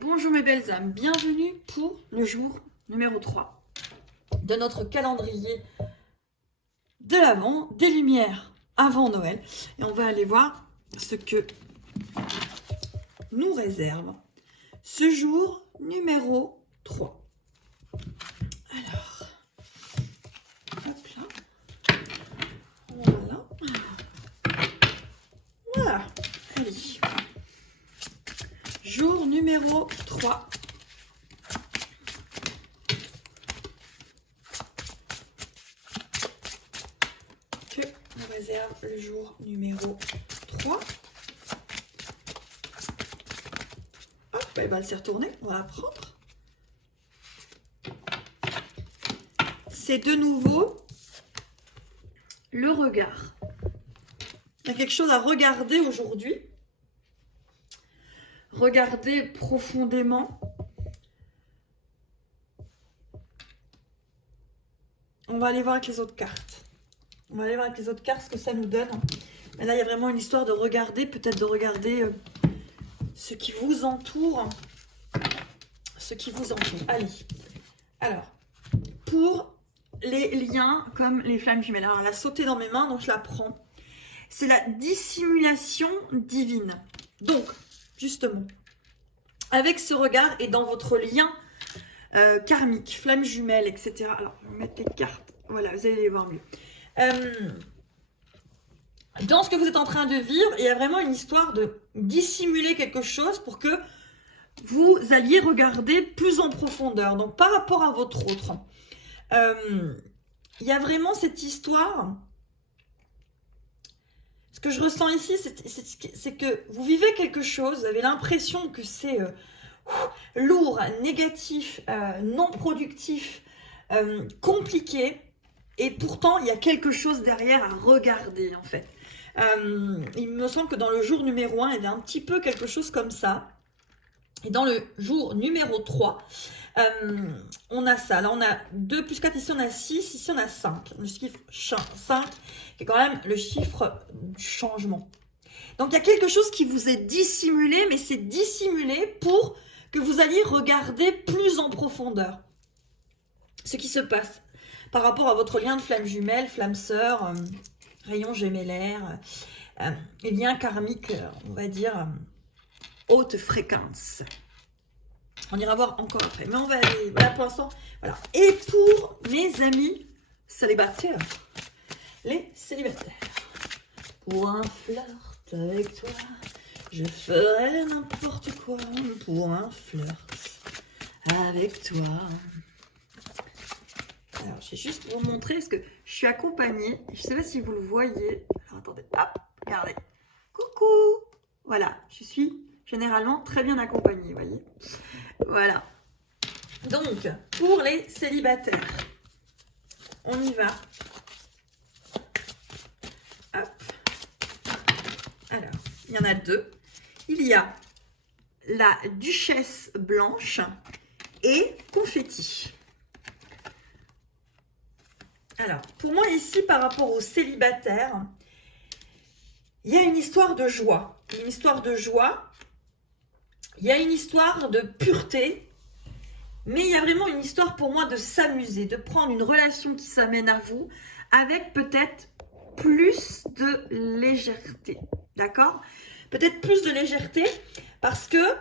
Bonjour mes belles âmes, bienvenue pour le jour numéro 3 de notre calendrier de l'Avent, des lumières avant Noël. Et on va aller voir ce que nous réserve ce jour numéro 3. Alors, hop là. Voilà. Voilà. Allez. Jour numéro 3. Que on réserve le jour numéro 3. Hop, elle va se retourner, on va la prendre. C'est de nouveau le regard. Il y a quelque chose à regarder aujourd'hui. Regardez profondément. On va aller voir avec les autres cartes. On va aller voir avec les autres cartes ce que ça nous donne. Mais là, il y a vraiment une histoire de regarder, peut-être de regarder ce qui vous entoure. Ce qui vous entoure. Allez. Alors, pour les liens comme les flammes jumelles. Alors, elle a sauté dans mes mains, donc je la prends. C'est la dissimulation divine. Donc, justement, avec ce regard et dans votre lien karmique, flamme jumelle, etc. Alors, je vais mettre les cartes. Voilà, vous allez les voir mieux. Dans ce que vous êtes en train de vivre, il y a vraiment une histoire de dissimuler quelque chose pour que vous alliez regarder plus en profondeur. Donc, par rapport à votre autre, il y a vraiment cette histoire. Ce que je ressens ici, c'est que vous vivez quelque chose, vous avez l'impression que c'est lourd, négatif, non productif, compliqué, et pourtant il y a quelque chose derrière à regarder en fait. Il me semble que dans le jour numéro 1, il y a un petit peu quelque chose comme ça. Et dans le jour numéro 3, on a ça. Là, on a 2 plus 4. Ici, on a 6. Ici, on a 5. Le chiffre 5, qui est quand même le chiffre du changement. Donc, il y a quelque chose qui vous est dissimulé, mais c'est dissimulé pour que vous alliez regarder plus en profondeur ce qui se passe par rapport à votre lien de flamme jumelle, flamme sœur, rayon gémellaire, lien karmique, on va dire, haute fréquence. On ira voir encore après. Mais on va aller, voilà pour l'instant. Voilà. Et pour mes amis célibataires, les célibataires, pour un flirt avec toi, je ferai n'importe quoi pour un flirt avec toi. Alors, je vais juste vous montrer parce que je suis accompagnée. Je ne sais pas si vous le voyez. Alors, attendez. Hop, regardez. Coucou. Voilà, je suis généralement très bien accompagnée, vous voyez. Voilà. Donc, pour les célibataires, on y va. Hop. Alors, il y en a 2. Il y a la duchesse blanche et confetti. Alors, pour moi ici, par rapport aux célibataires, il y a une histoire de joie. Une histoire de joie. Il y a une histoire de pureté. Mais il y a vraiment une histoire pour moi de s'amuser, de prendre une relation qui s'amène à vous avec peut-être plus de légèreté. D'accord? Peut-être plus de légèreté parce que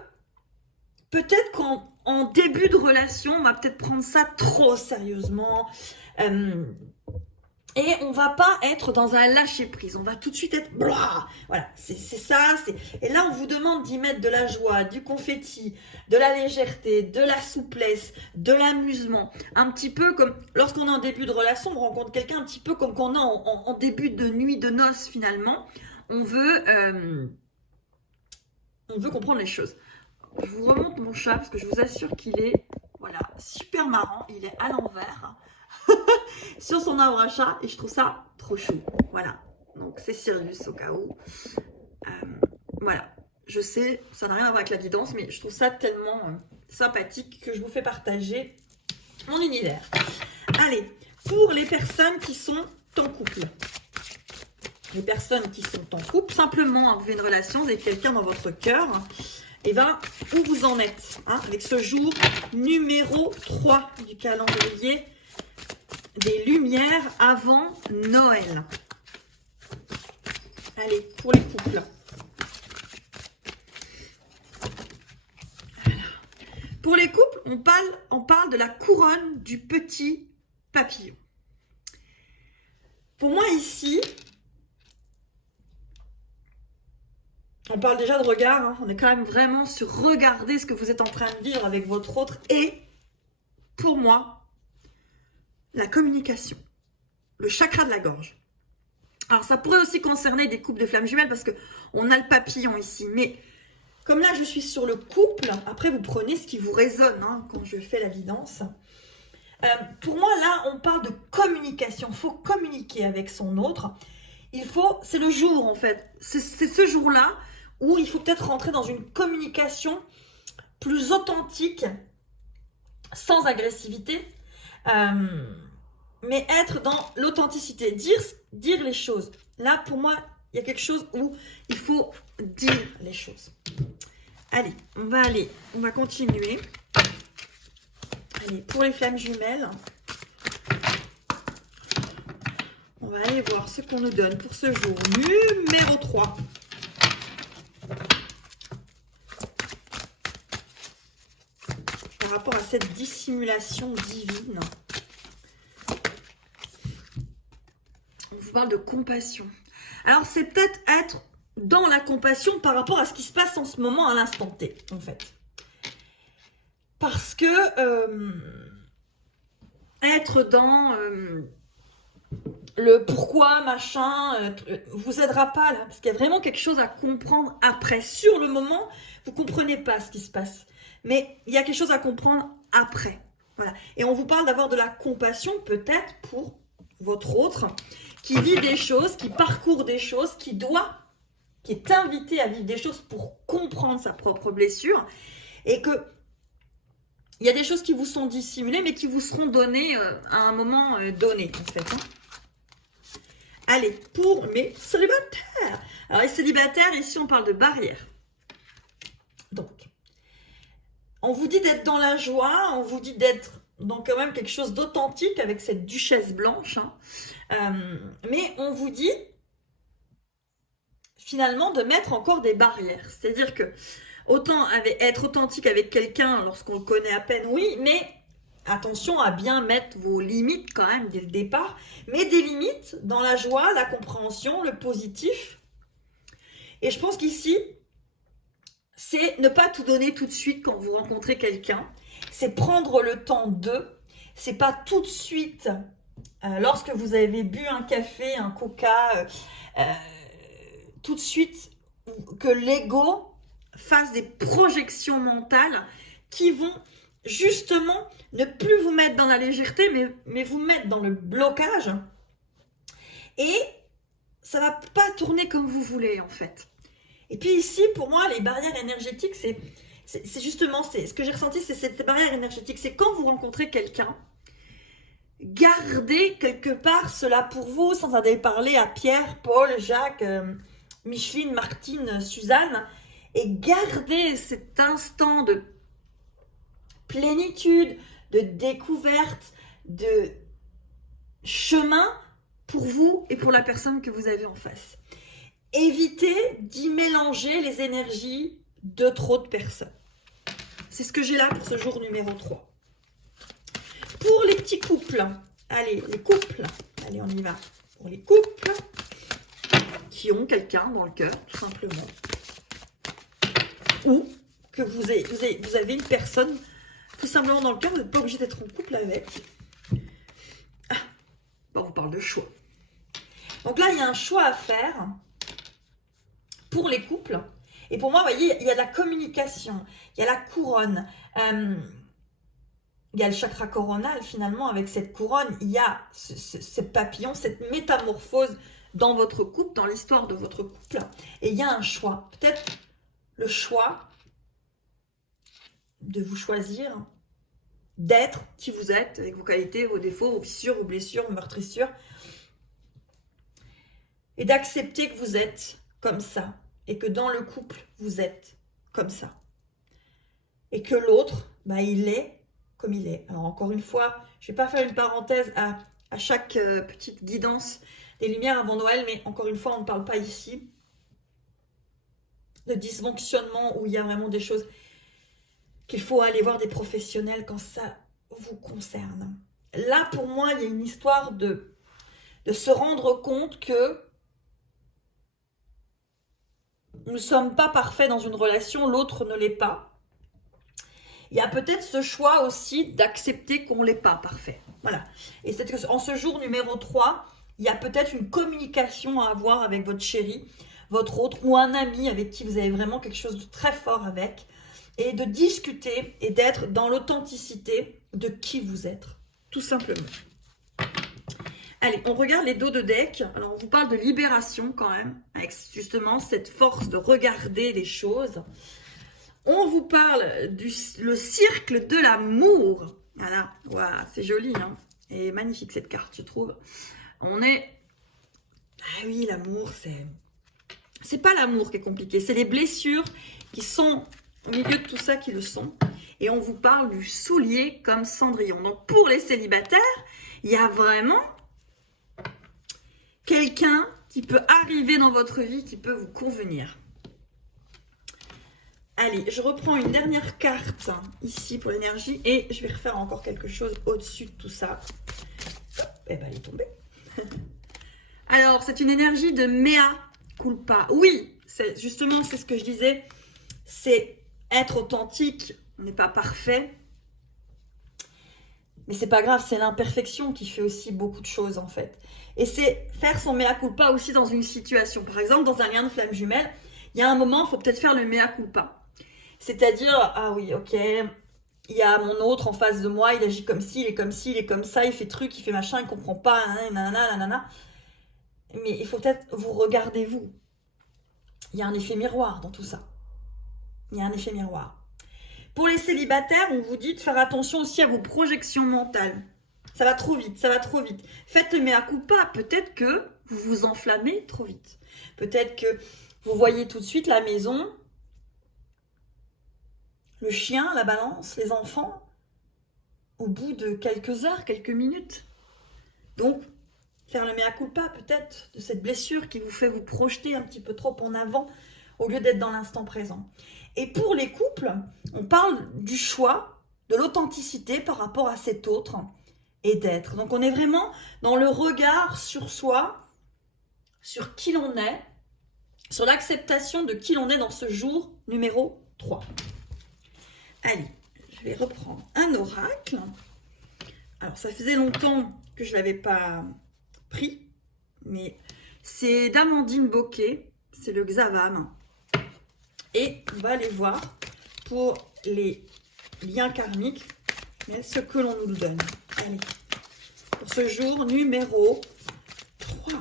peut-être qu'en début de relation, on va peut-être prendre ça trop sérieusement. Et on va pas être dans un lâcher-prise. On va tout de suite être... Blah, voilà, c'est ça. Et là, on vous demande d'y mettre de la joie, du confetti, de la légèreté, de la souplesse, de l'amusement. Un petit peu comme lorsqu'on est en début de relation, on rencontre quelqu'un un petit peu comme qu'on est en début de nuit de noces finalement. On veut comprendre les choses. Je vous remonte mon chat parce que je vous assure qu'il est voilà, super marrant. Il est à l'envers. Sur son arbre à chat et je trouve ça trop chou. Voilà, donc c'est Sirius au cas où. Voilà, je sais, ça n'a rien à voir avec la guidance, mais je trouve ça tellement sympathique que je vous fais partager mon univers. Allez, pour les personnes qui sont en couple. Les personnes qui sont en couple, simplement, vous avez une relation, vous avez quelqu'un dans votre cœur. Et bien, où vous en êtes hein, avec ce jour numéro 3 du calendrier des lumières avant Noël. Allez, pour les couples. Voilà. Pour les couples, on parle de la couronne du petit papillon. Pour moi ici, on parle déjà de regard, hein, on est quand même vraiment sur regarder ce que vous êtes en train de vivre avec votre autre. Et pour moi, la communication, le chakra de la gorge. Alors ça pourrait aussi concerner des couples de flammes jumelles parce qu'on a le papillon ici. Mais comme là je suis sur le couple, après vous prenez ce qui vous résonne hein, quand je fais la guidance. Pour moi là on parle de communication, il faut communiquer avec son autre. C'est le jour en fait, c'est ce jour-là où il faut peut-être rentrer dans une communication plus authentique, sans agressivité, mais être dans l'authenticité, dire les choses. Là, pour moi, il y a quelque chose où il faut dire les choses. Allez, on va continuer. Allez, pour les flammes jumelles, on va aller voir ce qu'on nous donne pour ce jour numéro 3. Par rapport à cette dissimulation divine. On vous parle de compassion. Alors, c'est peut-être être dans la compassion par rapport à ce qui se passe en ce moment à l'instant T, en fait. Parce que être dans le pourquoi, machin, vous aidera pas là. Parce qu'il y a vraiment quelque chose à comprendre après. Sur le moment, vous ne comprenez pas ce qui se passe. Mais il y a quelque chose à comprendre après. Voilà. Et on vous parle d'avoir de la compassion peut-être pour votre autre qui vit des choses, qui parcourt des choses, qui est invité à vivre des choses pour comprendre sa propre blessure. Et que il y a des choses qui vous sont dissimulées, mais qui vous seront données à un moment donné, en fait. Hein. Allez, pour mes célibataires. Alors, les célibataires, ici, on parle de barrières. Donc, on vous dit d'être dans la joie, on vous dit d'être dans quand même quelque chose d'authentique avec cette duchesse blanche. Hein. Mais on vous dit, finalement, de mettre encore des barrières. C'est-à-dire que autant être authentique avec quelqu'un lorsqu'on le connaît à peine, oui, mais attention à bien mettre vos limites quand même dès le départ. Mais des limites dans la joie, la compréhension, le positif. Et je pense qu'ici, c'est ne pas tout donner tout de suite quand vous rencontrez quelqu'un. C'est prendre le temps c'est pas tout de suite, lorsque vous avez bu un café, un coca, tout de suite que l'ego fasse des projections mentales qui vont justement ne plus vous mettre dans la légèreté, mais vous mettre dans le blocage. Et ça va pas tourner comme vous voulez, en fait. Et puis ici, pour moi, les barrières énergétiques, c'est justement, ce que j'ai ressenti, c'est cette barrière énergétique. C'est quand vous rencontrez quelqu'un, gardez quelque part cela pour vous, sans aller parler à Pierre, Paul, Jacques, Micheline, Martine, Suzanne, et gardez cet instant de plénitude, de découverte, de chemin pour vous et pour la personne que vous avez en face. Évitez d'y mélanger les énergies de trop de personnes. C'est ce que j'ai là pour ce jour numéro 3. Pour les petits couples, allez, les couples, allez, on y va. Pour les couples qui ont quelqu'un dans le cœur, tout simplement. Ou que vous avez une personne tout simplement dans le cœur, vous n'êtes pas obligé d'être en couple avec. Ah, bon, on parle de choix. Donc là, il y a un choix à faire pour les couples. Et pour moi, vous voyez, il y a la communication, il y a la couronne, il y a le chakra coronal finalement. Avec cette couronne, il y a ce papillon, cette métamorphose dans votre couple, dans l'histoire de votre couple. Et il y a un choix, peut-être le choix de vous choisir, d'être qui vous êtes, avec vos qualités, vos défauts, vos fissures, vos blessures, vos meurtrissures, et d'accepter que vous êtes comme ça, et que dans le couple, vous êtes comme ça. et que l'autre, bah, il est comme il est. Alors encore une fois, je ne vais pas faire une parenthèse à chaque petite guidance des lumières avant Noël, mais encore une fois, on ne parle pas ici de dysfonctionnement où il y a vraiment des choses qu'il faut aller voir des professionnels quand ça vous concerne. Là, pour moi, il y a une histoire de se rendre compte que nous ne sommes pas parfaits dans une relation, l'autre ne l'est pas. Il y a peut-être ce choix aussi d'accepter qu'on ne l'est pas parfait. Voilà. Et c'est qu'en ce jour numéro 3, il y a peut-être une communication à avoir avec votre chéri, votre autre ou un ami avec qui vous avez vraiment quelque chose de très fort avec, et de discuter et d'être dans l'authenticité de qui vous êtes, tout simplement. Allez, on regarde les dos de deck. Alors, on vous parle de libération quand même, avec justement cette force de regarder les choses. On vous parle le cercle de l'amour. Voilà, wow, c'est joli, hein, et magnifique cette carte, je trouve. On est... Ah oui, l'amour, c'est pas l'amour qui est compliqué, c'est les blessures qui sont au milieu de tout ça qui le sont. Et on vous parle du soulier comme Cendrillon. Donc, pour les célibataires, il y a vraiment quelqu'un qui peut arriver dans votre vie, qui peut vous convenir. Allez, je reprends une dernière carte ici pour l'énergie et je vais refaire encore quelque chose au-dessus de tout ça. Eh ben, elle est tombée. Alors, c'est une énergie de mea culpa. Oui, justement, c'est ce que je disais. C'est être authentique. On n'est pas parfait. Mais c'est pas grave, c'est l'imperfection qui fait aussi beaucoup de choses, en fait. Et c'est faire son mea culpa aussi dans une situation. Par exemple, dans un lien de flamme jumelle, il y a un moment, il faut peut-être faire le mea culpa. C'est-à-dire, ah oui, ok, il y a mon autre en face de moi, il agit comme ci, il est comme ci, il est comme ça, il fait truc, il fait machin, il comprend pas, nanana, nanana. Mais il faut peut-être vous regarder vous. Il y a un effet miroir dans tout ça. Il y a un effet miroir. Pour les célibataires, on vous dit de faire attention aussi à vos projections mentales. Ça va trop vite, ça va trop vite. Faites le mea culpa. Peut-être que vous vous enflammez trop vite. Peut-être que vous voyez tout de suite la maison, le chien, la balance, les enfants, au bout de quelques heures, quelques minutes. Donc, faire le mea culpa peut-être de cette blessure qui vous fait vous projeter un petit peu trop en avant au lieu d'être dans l'instant présent. Et pour les couples, on parle du choix, de l'authenticité par rapport à cet autre et d'être. Donc on est vraiment dans le regard sur soi, sur qui l'on est, sur l'acceptation de qui l'on est dans ce jour numéro 3. Allez, je vais reprendre un oracle. Alors ça faisait longtemps que je ne l'avais pas pris, mais c'est d'Amandine Bocquet, c'est le Xavam. Et on va aller voir pour les liens karmiques, ce que l'on nous donne. Allez, pour ce jour numéro 3.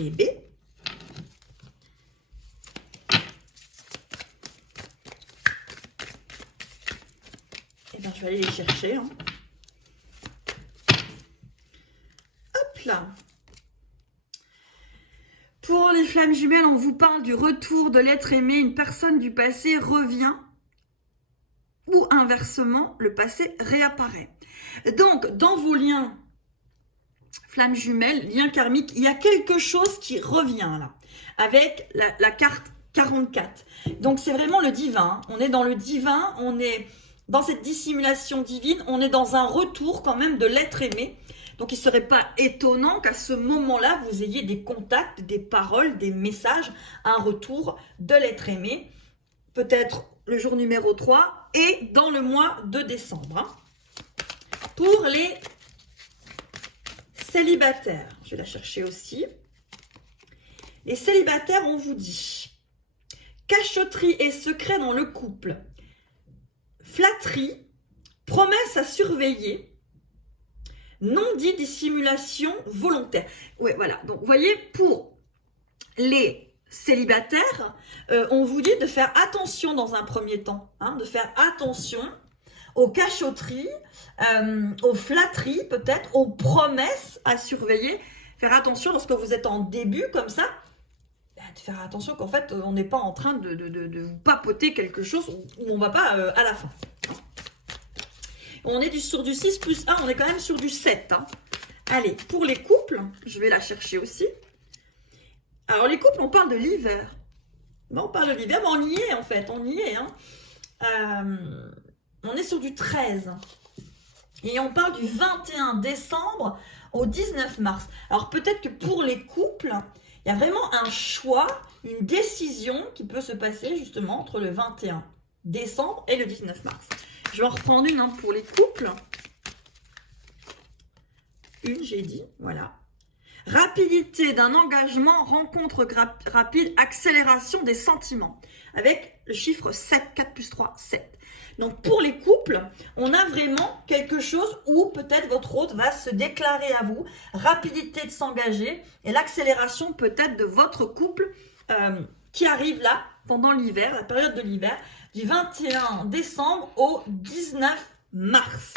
Et B. Je vais aller les chercher. Hein. Hop là. Pour les flammes jumelles, on vous parle du retour de l'être aimé. Une personne du passé revient ou inversement, le passé réapparaît. Donc, dans vos liens flammes jumelles, liens karmiques, il y a quelque chose qui revient là, avec la carte 44. Donc, c'est vraiment le divin. On est dans le divin, on est... Dans cette dissimulation divine, on est dans un retour quand même de l'être aimé. Donc, il ne serait pas étonnant qu'à ce moment-là, vous ayez des contacts, des paroles, des messages, un retour de l'être aimé. Peut-être le jour numéro 3 et dans le mois de décembre. Hein. Pour les célibataires, je vais la chercher aussi. Les célibataires, on vous dit cachotterie et secret dans le couple. Flatterie, promesse à surveiller, non-dit dissimulation volontaire. Ouais, voilà. Donc, vous voyez, pour les célibataires, on vous dit de faire attention dans un premier temps, hein, de faire attention aux cachotteries, aux flatteries peut-être, aux promesses à surveiller. Faire attention lorsque vous êtes en début comme ça, de faire attention qu'en fait on n'est pas en train de vous papoter quelque chose où on ne va pas à la fin. On est sur du 6 plus 1, on est quand même sur du 7. Hein. Allez, pour les couples, je vais la chercher aussi. Alors les couples, on parle de l'hiver. On parle de l'hiver, mais on y est en fait, on y est. Hein. On est sur du 13. Et on parle du 21 décembre au 19 mars. Alors peut-être que pour les couples, il y a vraiment un choix, une décision qui peut se passer justement entre le 21 décembre et le 19 mars. Je vais en reprendre une pour les couples. Une, j'ai dit, voilà. Rapidité d'un engagement, rencontre rapide, accélération des sentiments. Avec le chiffre 7, 4 plus 3, 7. Donc pour les couples, on a vraiment quelque chose où peut-être votre hôte va se déclarer à vous. Rapidité de s'engager et l'accélération peut-être de votre couple qui arrive là pendant l'hiver, la période de l'hiver, du 21 décembre au 19 mars.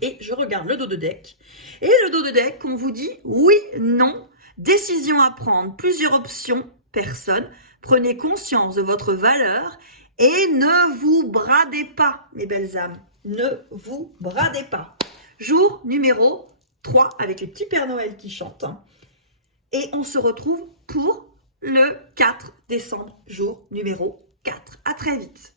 Et je regarde le dos de deck. Et le dos de deck, on vous dit oui, non, décision à prendre, plusieurs options, personne. Prenez conscience de votre valeur et ne vous bradez pas, mes belles âmes. Ne vous bradez pas. Jour numéro 3 avec les petits Pères Noël qui chantent. Et on se retrouve pour le 4 décembre, jour numéro 4. À très vite.